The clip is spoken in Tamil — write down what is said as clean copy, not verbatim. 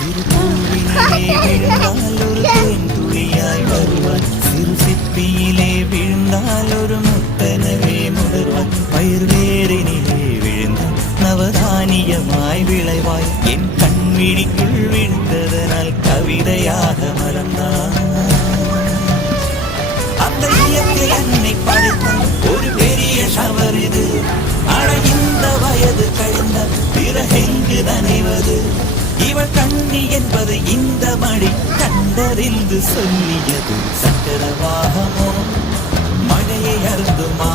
சிறு பூவினிலே விழுந்தால் ஒரு தேன் துளியாய் வருவான், சிறு சிப்பியிலே விழுந்தால் ஒரு முத்தனவே முடர்வான், பயிர் வேரினிலே விழுந்தால் நவதானியமாய் விளைவாய், என் கண்விழிக்குள் விழுந்ததனால் கவிதையாக மறந்தான். அந்த இயற்கை என்னை படைத்தான் ஒரு பெரிய ஷவர் இது, அட இந்த வயது கழிந்த பிறகெங்கு நனைவது, இவள் கண்ணி என்பது இந்த மழை கண்டறிந்து சொல்லியது, சக்கரவாகமோ மழையை அருந்துமா